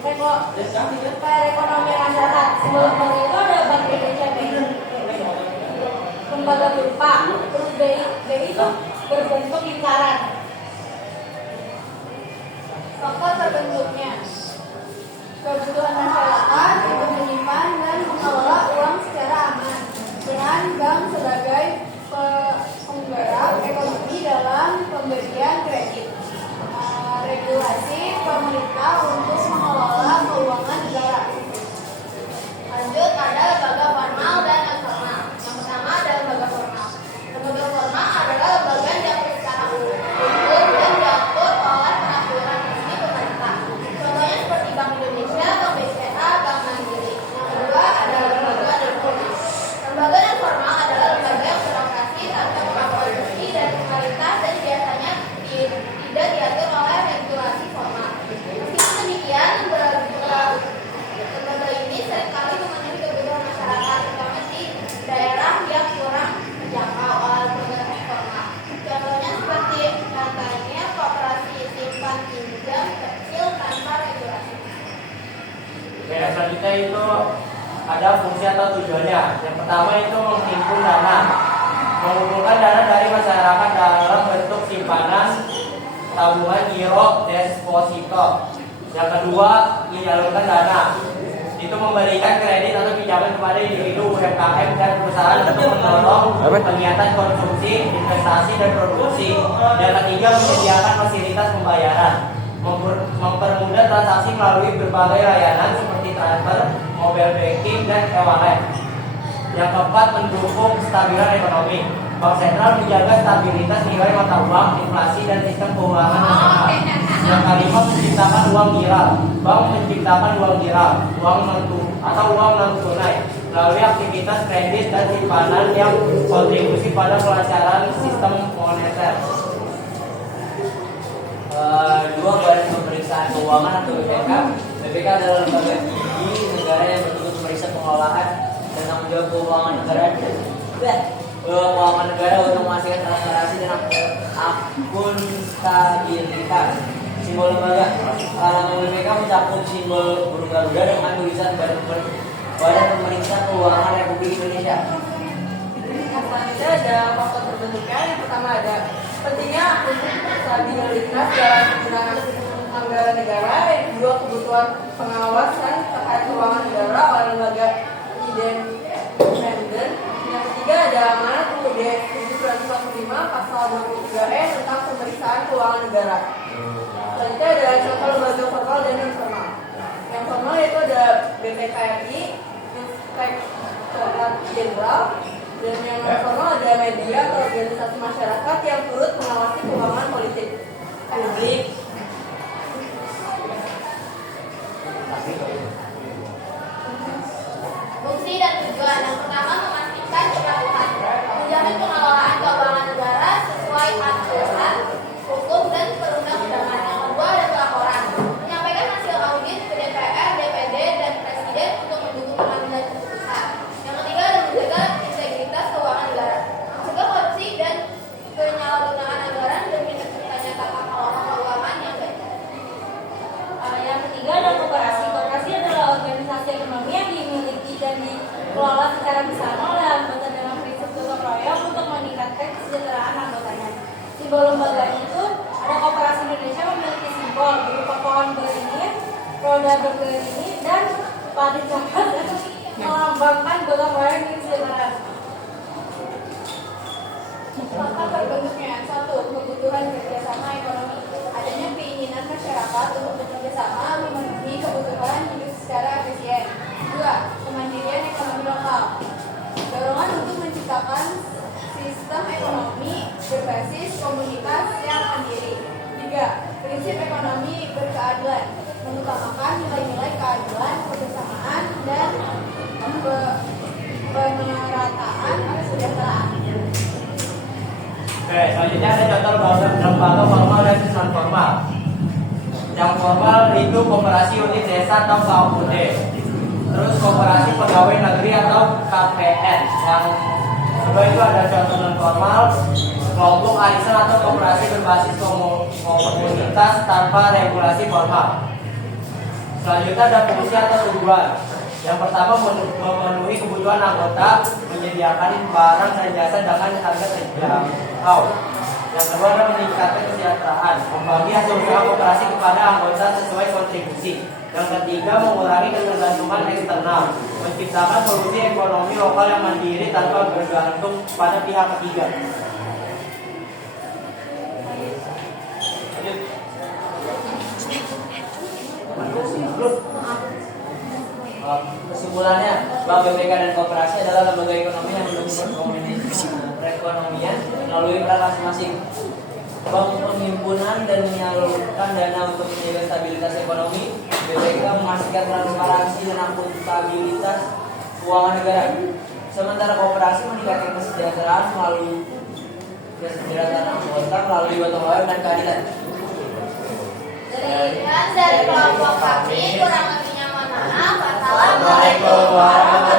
Perekonomian masyarakat. Simbol lembaga itu ada Bank Indonesia BI. Lembaga berupa huruf BI itu berbentuk lingkaran. Faktor terbentuknya kebutuhan masyarakat untuk menyimpan dan mengelola uang secara aman, dengan bank sebagai penggerak ekonomi dalam pemberian kredit. Regulasi pemerintah untuk mengelola keuangan negara. Lanjut, ada lembaga formal dan non formal. Yang pertama ada lembaga formal. Lembaga formal adalah lembaga yang secara umum dan diatur oleh peraturan resmi pemerintah. Contohnya seperti Bank Indonesia, Bank BCA, Bank Mandiri. Yang kedua ada lembaga non formal. Lembaga non formal adalah lembaga yang beroperasi tanpa pengawasan resmi dari pemerintah dan biasanya tidak diatur oleh regulasi formal. Meskipun demikian, lembaga ini seringkali memenuhi kebutuhan masyarakat, terutama di daerah yang kurang terjangkau oleh lembaga formal. Contohnya seperti katanya koperasi simpan pinjam kecil tanpa regulasi. Oke, selanjutnya itu ada fungsi atau tujuannya. Yang pertama itu menghimpun dana, mengumpulkan dana dari masyarakat dalam bentuk simpanan, tabungan, giro, deposito. Yang kedua, menyalurkan dana, itu memberikan kredit atau pinjaman kepada individu, UMKM dan perusahaan untuk mendorong kegiatan konsumsi, investasi dan produksi. Yang ketiga, menyediakan fasilitas pembayaran, mempermudah transaksi melalui berbagai layanan seperti transfer, mobile banking dan e-wallet. Yang keempat, mendukung kestabilan ekonomi. Bank sentral menjaga stabilitas nilai mata uang, inflasi, dan sistem keuangan nasional. Yang kelima, menciptakan uang giral. Bank menciptakan uang giral, uang non tunai melalui aktivitas kredit dan simpanan yang kontribusi pada kelancaran sistem moneter. Dua, Badan Pemeriksaan Keuangan atau BPK. BPK adalah lembaga tinggi negara yang bertugas memeriksa pengelolaan dan tanggung jawab keuangan negara. Keuangan negara untuk memastikan transparansi dan akuntabilitas. Simbol lembaga BPK mencakup simbol burung garuda dengan tulisan Badan Pemeriksa Keuangan Republik Indonesia. Selanjutnya ada faktor terbentuknya. Yang pertama ada pentingnya untuk stabilitas dalam penggunaan anggaran negara. Yang kedua, kebutuhan pengawasan terkait keuangan negara oleh lembaga independen. Yang ketiga ada amanat UUD 745 pasal 23E tentang pemeriksaan keuangan negara. Selanjutnya ada contoh lembaga formal dan non formal. Yang formal itu ada BPKRI, Inspektorat Jenderal, dan yang non formal ada media atau organisasi masyarakat yang turut mengawasi keuangan politik publik. Fungsi dan tujuan. Yang pertama, memastikan kepatuhan, menjamin pengelolaan keuangan negara sesuai aturan, hukum dan perundang-undangan. Yang kedua, ada pelaporan, menyampaikan hasil audit ke DPR, DPD dan Presiden untuk mendukung pengambilan keputusan. Yang ketiga, ada menjaga integritas keuangan negara, mencegah korupsi dan penyalahgunaan anggaran demi terciptanya tata kelola keuangan yang baik. Yang ketiga ada koperasi. Koperasi adalah organisasi ekonomi yang dimiliki dan dikelola secara bersama oleh anggota dengan prinsip gotong royong untuk meningkatkan kesejahteraan anggotanya. Simbol lembaga itu ada Koperasi Indonesia memiliki simbol berupa pohon beringin, roda bergelimit dan padi coklat dan melambangkan gotong royong dan kesejahteraan. Faktor terbentuknya. 1. Kebutuhan kerjasama ekonomi. Adanya keinginan masyarakat untuk bekerjasama memenuhi kebutuhan hidup secara efisien. 2. Kemandirian ekonomi lokal. Dorongan untuk menciptakan sistem ekonomi berbasis komunitas yang mandiri. 3. Prinsip ekonomi berkeadilan. Mengutamakan nilai-nilai keadilan, kebersamaan, dan pemerataan kesejahteraan. Oke, selanjutnya ada contoh lembaga formal dan non formal. Yang formal itu koperasi unit desa atau KUD. Terus koperasi pegawai negeri atau KPN. Yang kedua itu ada contoh non formal, kelompok arisan atau koperasi berbasis komunitas tanpa regulasi formal. Selanjutnya ada fungsi atau tujuan. Yang pertama memenuhi kebutuhan anggota, menyediakan barang dan jasa dengan harga terjangkau. Yang kedua adalah meningkatkan kesejahteraan, membagi hasil usaha koperasi kepada anggota sesuai kontribusi. Yang ketiga mengurangi ketergantungan eksternal, menciptakan solusi ekonomi lokal yang mandiri tanpa bergantung pada pihak ketiga. Kesimpulannya, Bank BPK dan Koperasi adalah lembaga ekonomi yang mendukung perekonomian melalui peran masing-masing. Bank penghimpunan dan menyalurkan dana untuk menjaga stabilitas ekonomi. BPK memastikan transparansi dan akuntabilitas keuangan negara. Sementara Koperasi meningkatkan kesejahteraan melalui anggota melalui gotong royong dan keadilan. Dari kelompok kami kurang lebihnya mohon maaf. Assalamualaikum Waalaikumsalam.